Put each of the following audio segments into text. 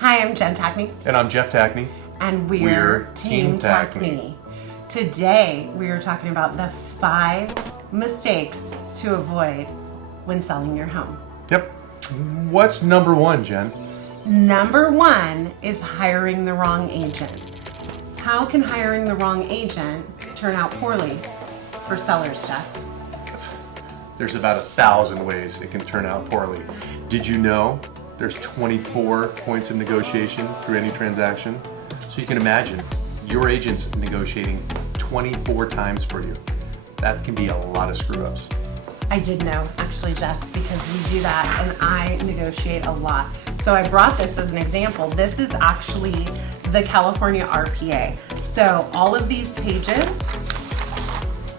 Hi, I'm Jen Tackney. And I'm Jeff Tackney. And we're Team Tackney. Today, we are talking about the 5 mistakes to avoid when selling your home. Yep. What's number 1, Jen? Number 1 is hiring the wrong agent. How can hiring the wrong agent turn out poorly for sellers, Jeff? There's about 1,000 ways it can turn out poorly. Did you know there's 24 points of negotiation through any transaction? So you can imagine your agent's negotiating 24 times for you. That can be a lot of screw ups. I did know, actually, Jeff, because we do that and I negotiate a lot. So I brought this as an example. This is actually the California RPA. So all of these pages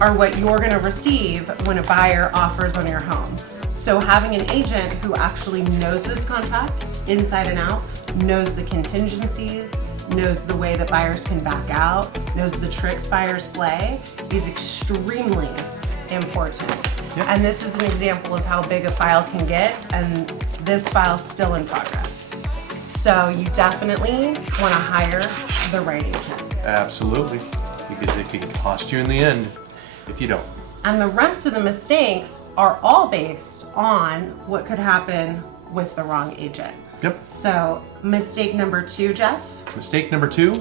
are what you're gonna receive when a buyer offers on your home. So having an agent who actually knows this contract inside and out, knows the contingencies, knows the way that buyers can back out, knows the tricks buyers play, is extremely important. Yep. And this is an example of how big a file can get, and this file's still in progress. So you definitely want to hire the right agent. Absolutely, because it can cost you in the end if you don't. And the rest of the mistakes are all based on what could happen with the wrong agent. Yep. So mistake number 2, Jeff? Mistake number 2,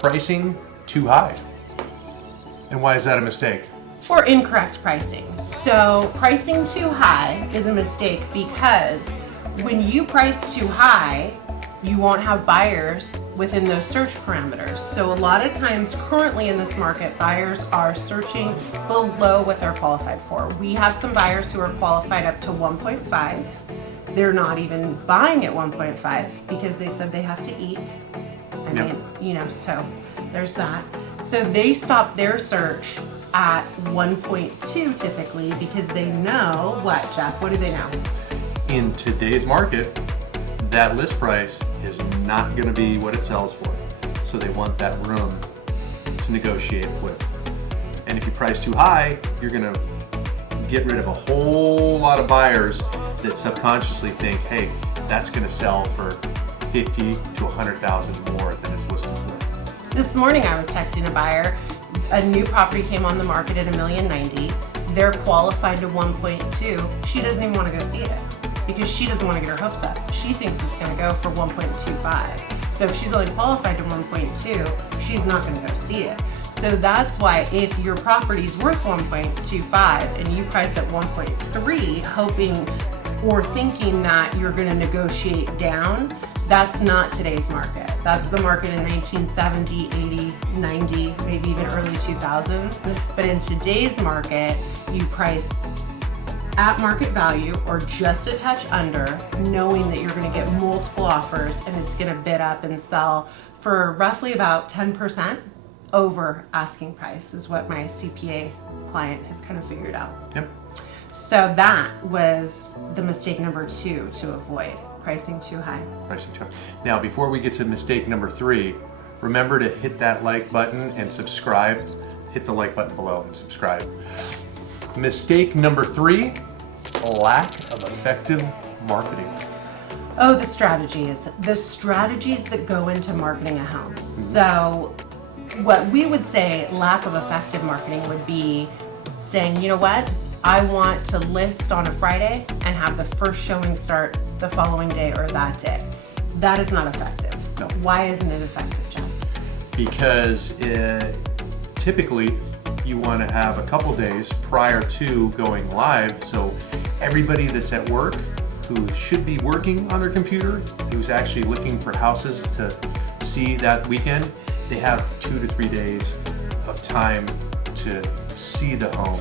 pricing too high. And why is that a mistake? Or incorrect pricing. So pricing too high is a mistake because when you price too high, you won't have buyers within those search parameters. So a lot of times currently in this market, buyers are searching below what they're qualified for. We have some buyers who are qualified up to 1.5. They're not even buying at 1.5 because they said they have to eat. I mean, so there's that. So they stop their search at 1.2 typically because they know what, Jeff? What do they know? In today's market, that list price is not going to be what it sells for. So they want that room to negotiate with. And if you price too high, you're going to get rid of a whole lot of buyers that subconsciously think, hey, that's going to sell for 50 to 100,000 more than it's listed for. This morning I was texting a buyer. A new property came on the market at $1,090,000. They're qualified to 1.2. She doesn't even want to go see it because she doesn't want to get her hopes up. She thinks it's going to go for 1.25. So if she's only qualified to 1.2, she's not going to go see it. So that's why if your property's worth 1.25 and you price at 1.3, hoping or thinking that you're going to negotiate down, that's not today's market. That's the market in 1970, 80, 90, maybe even early 2000s. But in today's market, you price at market value or just a touch under, knowing that you're going to get multiple offers and it's going to bid up and sell for roughly about 10% over asking price is what my CPA client has kind of figured out. Yep. So that was the mistake number 2 to avoid, pricing too high. Pricing too high. Now, before we get to mistake number 3, remember to hit that like button and subscribe. Hit the like button below and subscribe. Mistake number 3, lack of effective marketing. Oh, the strategies that go into marketing a home. So what we would say lack of effective marketing would be saying, you know what, I want to list on a Friday and have the first showing start the following day or that day. That is not effective. No. Why isn't it effective, Jeff? Because typically you want to have a couple days prior to going live, so everybody that's at work who should be working on their computer, who's actually looking for houses to see that weekend, they have 2 to 3 days of time to see the home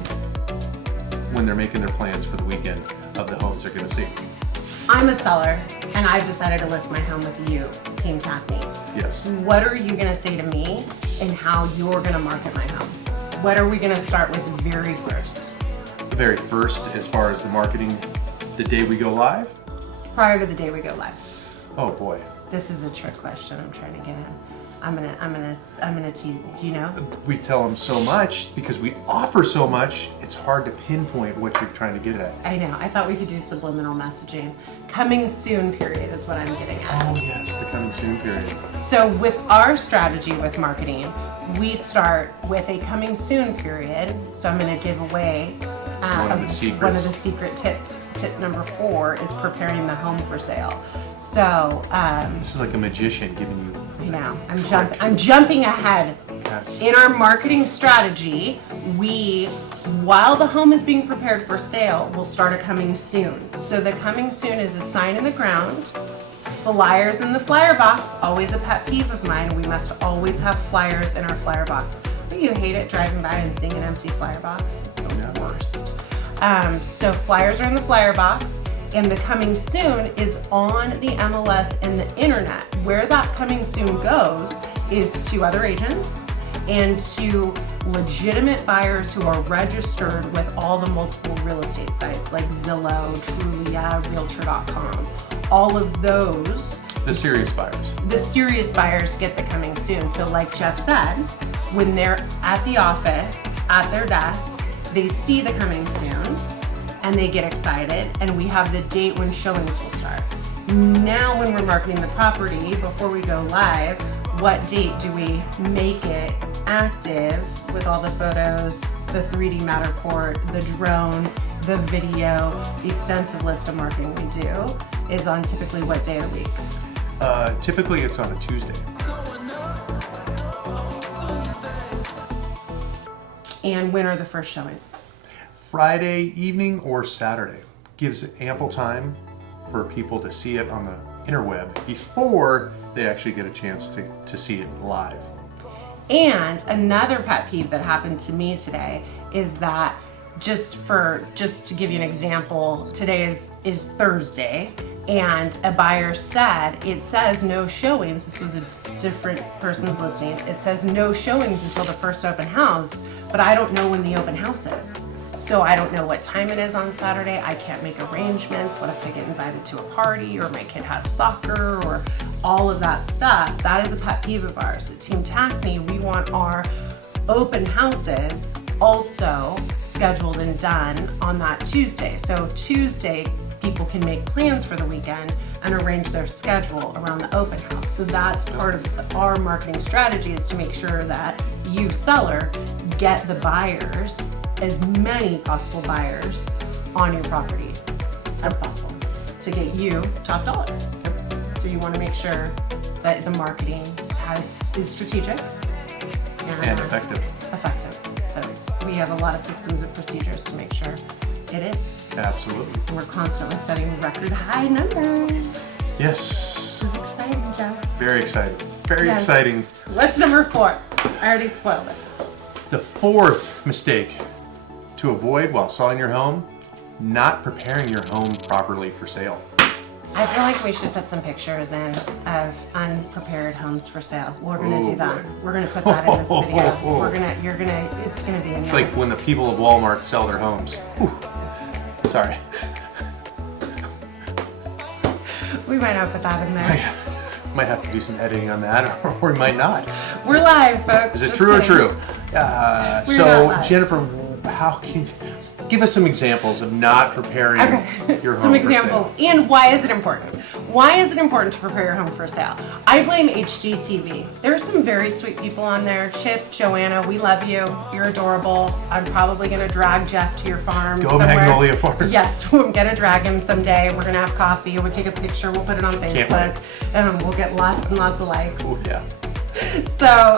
when they're making their plans for the weekend of the homes they're going to see. I'm a seller and I've decided to list my home with you, Team Tackney. Yes. What are you going to say to me and how you're going to market my home? What are we going to start with very first? The very first, as far as the marketing, the day we go live? Prior to the day we go live. Oh boy. This is a trick question I'm trying to get in. I'm gonna teach, you know? We tell them so much because we offer so much, it's hard to pinpoint what you're trying to get at. I know, I thought we could do subliminal messaging. Coming soon period is what I'm getting at. Oh yes, the soon period. So with our strategy with marketing, we start with a coming soon period. So I'm going to give away One of the secrets. one of the secret tips. Tip number 4 is preparing the home for sale. So This is like a magician giving you. I know trick. I'm jumping ahead. Okay. In our marketing strategy, while the home is being prepared for sale, we'll start a coming soon. So the coming soon is a sign in the ground, flyers in the flyer box, always a pet peeve of mine. We must always have flyers in our flyer box. Don't you hate it driving by and seeing an empty flyer box? It's the worst. So flyers are in the flyer box, and the coming soon is on the MLS and the internet. Where that coming soon goes is to other agents and to legitimate buyers who are registered with all the multiple real estate sites like Zillow, Trulia, Realtor.com. All of those, The serious buyers. the serious buyers get the coming soon. So like Jeff said, when they're at the office, at their desk, they see the coming soon and they get excited, and we have the date when showings will start. Now when we're marketing the property, before we go live, what date do we make it active with all the photos, the 3D Matterport, the drone, the video, the extensive list of marketing we do is on typically what day of the week? Typically it's on a Tuesday. And when are the first showings? Friday evening or Saturday. Gives ample time for people to see it on the interweb before they actually get a chance to see it live. And another pet peeve that happened to me today is that just to give you an example, today is Thursday, and a buyer said, it says no showings. This was a different person's listing. It says no showings until the first open house, but I don't know when the open house is. So I don't know what time it is on Saturday. I can't make arrangements. What if I get invited to a party, or my kid has soccer, or all of that stuff? That is a pet peeve of ours. At Team Tackney, we want our open houses also scheduled and done on that Tuesday. So Tuesday, people can make plans for the weekend and arrange their schedule around the open house. So that's part of our marketing strategy, is to make sure that you, seller, get the buyers, as many possible buyers on your property as possible to get you top dollar. So you want to make sure that the marketing is strategic And effective. So we have a lot of systems and procedures to make sure it is. Absolutely. And we're constantly setting record high numbers. Yes. This is exciting, Jeff. Very exciting. Very Yes. exciting. What's number 4? I already spoiled it. The 4th mistake to avoid while selling your home, not preparing your home properly for sale. I feel like we should put some pictures in of unprepared homes for sale. We're gonna do that. boy. We're gonna put that in this video. It's gonna be in It's there. like when the people of Walmart sell their homes. Whew. Sorry. We might not put that in there. Might have to do some editing on that, or we might not. We're live, folks. Is it Just true or kidding. true? We're So, not live. Jennifer, how can give us some examples of not preparing your home Some for examples. sale? And why is it important? Why is it important to prepare your home for sale? I blame HGTV. There are some very sweet people on there. Chip, Joanna, we love you. You're adorable. I'm probably going to drag Jeff to your farm Go somewhere. Magnolia Farms. Yes, we're going to drag him someday. We're going to have coffee. We'll take a picture. We'll put it on Can't Facebook. And we'll get lots and lots of likes. Oh, yeah. So,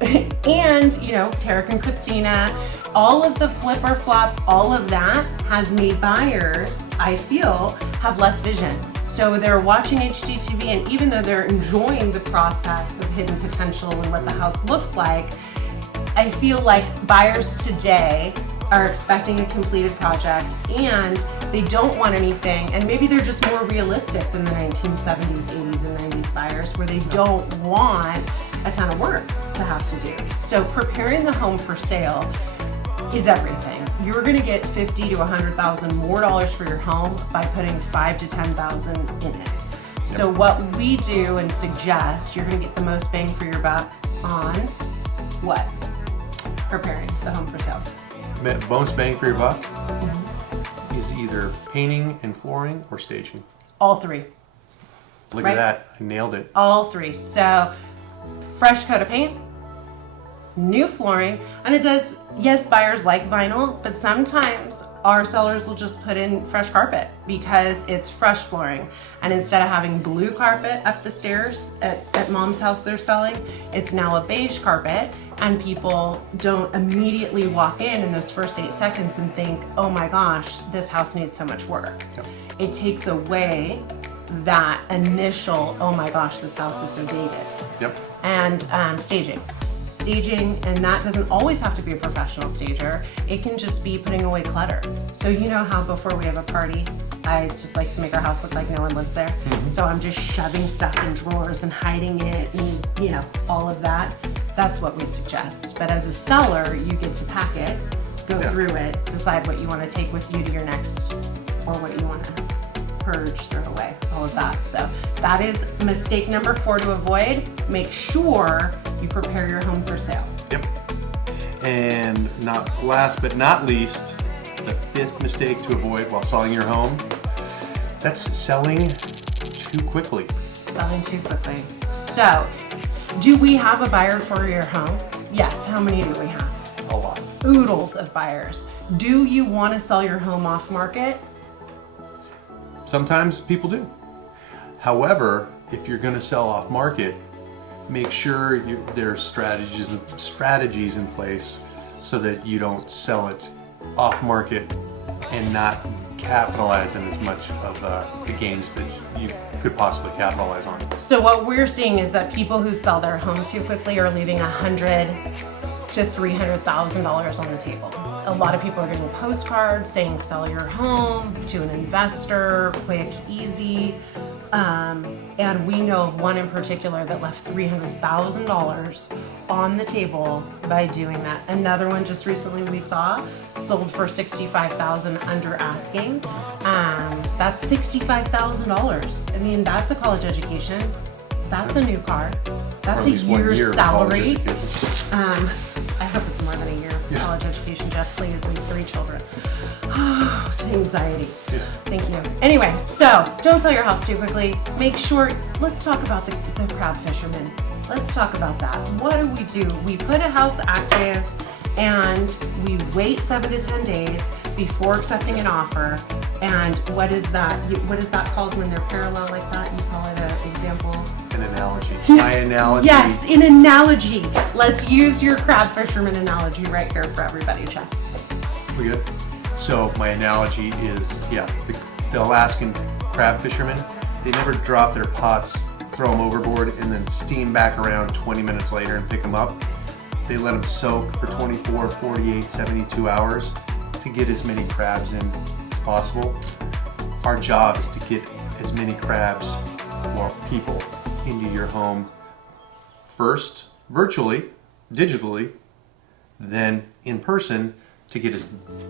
and Tarek and Christina, all of the flip or flop, all of that has made buyers, I feel, have less vision. So they're watching HGTV, and even though they're enjoying the process of hidden potential and what the house looks like, I feel like buyers today are expecting a completed project, and they don't want anything, and maybe they're just more realistic than the 1970s, 80s, and 90s buyers, where they don't want a ton of work to have to do. So preparing the home for sale is everything. You're gonna get $50,000 to $100,000 more dollars for your home by putting $5,000 to $10,000 in it. So what we do and suggest, you're gonna get the most bang for your buck on what? Preparing the home for sale. Most bang for your buck is either painting and flooring or staging. All three. Look Right. at that. I nailed it. All three. So fresh coat of paint, new flooring, and it does, yes, buyers like vinyl, but sometimes our sellers will just put in fresh carpet because it's fresh flooring. And instead of having blue carpet up the stairs at mom's house they're selling, it's now a beige carpet, and people don't immediately walk in those first 8 seconds and think, oh my gosh, this house needs so much work. Yep. It takes away that initial, oh my gosh, this house is so dated. Yep. And staging, and that doesn't always have to be a professional stager. It can just be putting away clutter. So you know how before we have a party, I just like to make our house look like no one lives there. So I'm just shoving stuff in drawers and hiding it, and you know, all of that. That's what we suggest. But as a seller, you get to pack it, go through it, decide what you want to take with you to your next, or what you want to purge, throw away, all of that. So that is mistake number 4 to avoid. Make sure you prepare your home for sale. Yep. And not last but not least, the 5th mistake to avoid while selling your home, that's selling too quickly. Selling too quickly. So, do we have a buyer for your home? Yes. How many do we have? A lot. Oodles of buyers. Do you want to sell your home off market? Sometimes people do. However, if you're going to sell off market, make sure there are strategies in place so that you don't sell it off market and not capitalize on as much of the gains that you could possibly capitalize on. So what we're seeing is that people who sell their home too quickly are leaving $100,000 to $300,000 on the table. A lot of people are getting postcards saying sell your home to an investor, quick, easy. And we know of one in particular that left $300,000 on the table by doing that. Another one just recently we saw sold for $65,000 under asking. That's $65,000. I mean, that's a college education. That's a new car. That's a year's salary. I hope it's more than a year of college education, Jeff. Please, we have 3 children. Anxiety. Yeah. Thank you. Anyway, so don't sell your house too quickly. Make sure, let's talk about the crab fishermen. Let's talk about that. What do? We put a house active and we wait 7 to 10 days before accepting an offer. And what is that? What is that called when they're parallel like that? You call it an example? An analogy. My analogy. Yes, an analogy. Let's use your crab fisherman analogy right here for everybody, Jeff. We good? So my analogy is, the Alaskan crab fishermen, they never drop their pots, throw them overboard, and then steam back around 20 minutes later and pick them up. They let them soak for 24, 48, 72 hours to get as many crabs in as possible. Our job is to get as many crabs or people into your home first, virtually, digitally, then in person, to get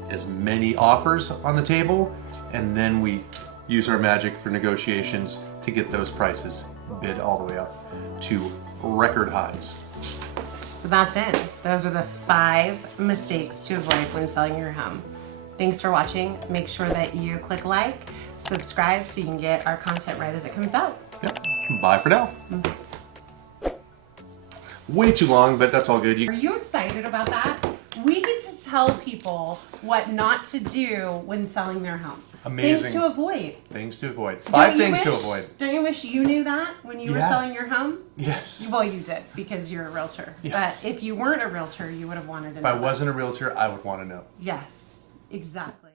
as many offers on the table, and then we use our magic for negotiations to get those prices bid all the way up to record highs. So that's it. Those are the 5 mistakes to avoid when selling your home. Thanks for watching. Make sure that you click like, subscribe so you can get our content right as it comes out. Yep. Bye for now. Way too long, but that's all good. Are you excited about that? We get to tell people what not to do when selling their home. Amazing. Things to avoid. Things to avoid. 5 things to avoid. Don't you wish you knew that when you were selling your home? Yes. Well, you did because you're a realtor. Yes. But if you weren't a realtor, you would have wanted to know. If I wasn't a realtor, I would want to know. Yes, exactly.